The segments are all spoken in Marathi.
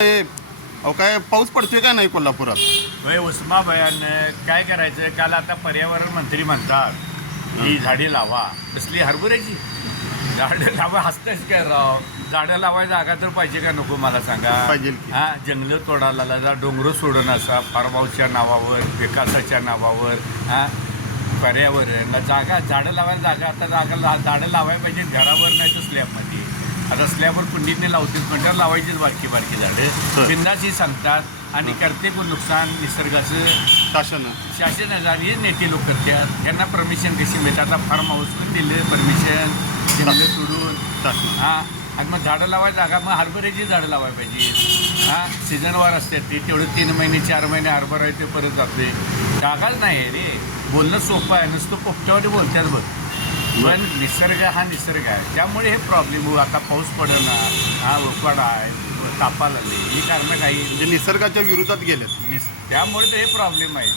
अहो काय पाऊस पडतोय का नाही कोल्हापुरात? होय उस्माबायानं काय करायचं? काल आता पर्यावरण मंत्री म्हणतात की झाडे लावा. कसली हरभऱ्याची झाडं लावा? हसतेच काय राव? झाडं लावायला जागा तर पाहिजे का नको मला सांगा? पाहिजे की. हां, जंगलं तोडायला जा, डोंगर सोडून असा फार्म हाऊसच्या नावावर, विकासाच्या नावावर, हां, पर्यावरण जागा, झाडं लावायला जागा, आता झाडं लावायला पाहिजे घरावर नाही तर स्लॅबमध्ये. आता स्लॅबवर कुंडीने लावतील म्हणल्यावर लावायचीच बारकी बारकी झाडं बिंदाची सांगतात आणि करते कोण नुकसान निसर्गाचं? शासन हे नेते लोक करतात. त्यांना परमिशन कशी मिळतात? आता फार्म हाऊसवर दिलं परमिशन, जंगलं सोडून. हां, आणि मग झाडं लावायला जागा, मग हरभऱ्याची झाडं लावायला पाहिजे. हां, सीझनवार असतात ते, तेवढं 3 महिने 4 महिने हरभरा आहे ते परत जाते. जागाच नाही आहे रे. बोलणं सोपं आहे, नुसतं पोपट्यावर बोलतात बघ. पण निसर्ग हा निसर्ग आहे, त्यामुळे हे प्रॉब्लेम हो. आता पाऊस पडणार, हा उकाडा आहे, तापाला लागले, ही कारणं काही म्हणजे निसर्गाच्या विरोधात गेलेत. त्यामुळे तर हे प्रॉब्लेम आहे.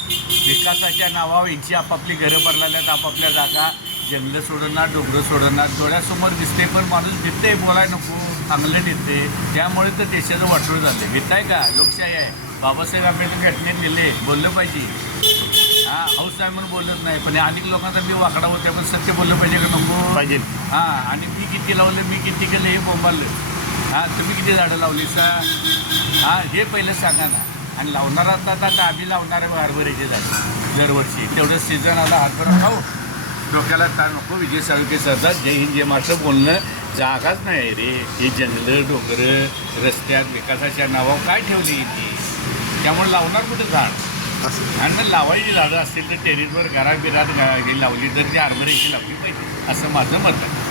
विकासाच्या नावावर यांची आपापली घरं भरलेल्यात, आपापल्या जागा, जंगलं सोडणार, डोंगरं सोडणार, डोळ्यासमोर दिसते पण माणूस दिसते बोलायला नको, चांगलं दिसते. त्यामुळे तर देशाचं वाटोळ झालं. घेताय का? लोकशाही आहे. बाबासाहेब आंबेडकर घटनेत लिहिले, बोललं पाहिजे. हां, हाऊस आहे म्हणून बोलत नाही, पण अनेक लोकांचा मी वाकडा होते, पण सत्य बोललं पाहिजे का नको? पाहिजे. हां, आणि मी किती लावलं, मी किती केलं हे बोंबाललं. हां, तुम्ही किती झाडं लावली सा? हां, हे पहिलं सांगा ना. आणि लावणार आता आम्ही लावणार आहे हरभऱ्याचे झाडं दरवर्षी. तेवढं सीझन आला हरभरा खाऊ, डोक्याला ताण नको. विजय साळुंखे सरदार जय हिंद जय महाराष्ट्र बोलणं जागाच नाही रे. हे जंगलं डोंगरं रस्त्यात विकासाच्या नावावर काय ठेवली ती? त्यामुळे लावणार कुठं झाड? आणि मग लावायची झाडं असतील तर टेरेसवर घराबिरात लावली तर ती हरभऱ्याची लावली पाहिजे, असं माझं मत आहे.